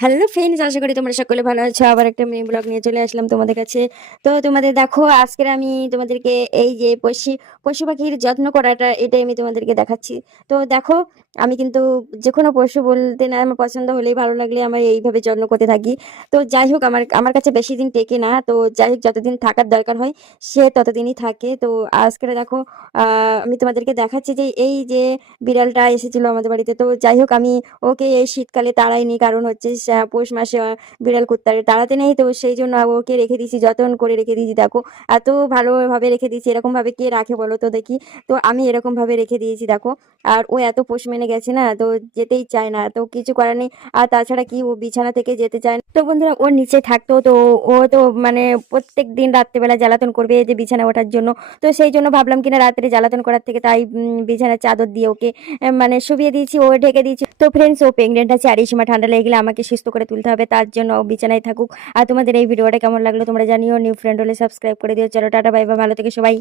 Hello friends, আশা করি তোমরা সকলে ভালো আছো। আবার একটা মিনি ব্লগ নিয়ে চলে আসলাম তোমাদের কাছে। তো তোমাদের দেখো, আজকে আমি তোমাদেরকে এই যে পশু পাখির যত্ন করাটা, এটাই আমি তোমাদেরকে দেখাচ্ছি। তো দেখো, আমি কিন্তু যে কোনো পশু বলতে না, আমার পছন্দ হলেই ভালো লাগলে আমার এইভাবে যত্ন করতে থাকি। তো যাই হোক, আমার আমার কাছে বেশি দিন টেকে না। তো যাই হোক, যতদিন থাকার দরকার হয় সে ততদিনই থাকে। তো আজকে দেখো, আমি তোমাদেরকে দেখাচ্ছি যে এই যে বিড়ালটা এসেছিল আমাদের বাড়িতে। তো যাই হোক, আমি ওকে এই শীতকালে তাড়াইনি, কারণ হচ্ছে পৌষ মাসে বিড়াল কুত্তারে তাড়াতে নেই। তো সেই জন্য ওকে রেখে দিয়েছি, যত্ন করে রেখে দিয়েছি। দেখো, এত ভালোভাবে রেখে দিয়েছি। এরকম ভাবে কে রাখে বলো তো দেখি? তো আমি এরকম ভাবে রেখে দিয়েছি দেখো। আর ও এত পোষ মেনে গেছে না, তো যেতেই চায় না, তো কিছু করার নেই। আর তাছাড়া কি, ও বিছানা থেকে যেতে চায় না। তো বন্ধুরা, ওর নিচে থাকতো, তো ও তো মানে প্রত্যেক দিন রাত্রেবেলা জ্বালাতন করবে এই যে বিছানা ওঠার জন্য। তো সেই জন্য ভাবলাম কিনা রাত্রে জ্বালাতন করার থেকে তাই বিছানার চাদর দিয়ে ওকে মানে শুবিয়ে দিয়েছি, ও ঢেকে দিয়েছি। তো ফ্রেন্ডস, ও প্রেগনেন্ট আছে, আর এই সময় ঠান্ডা লেগে গেলে আমাকে সুস্থ করে তুলতে হবে, তার জন্য ও বিছানায় থাকুক। আর তোমাদের এই ভিডিওটা কেমন লাগলো তোমরা জানিও। নিউ ফ্রেন্ড হলে সাবস্ক্রাইব করে দিও। চলো টাটা, বাই বাই, ভালো থেকে সবাই।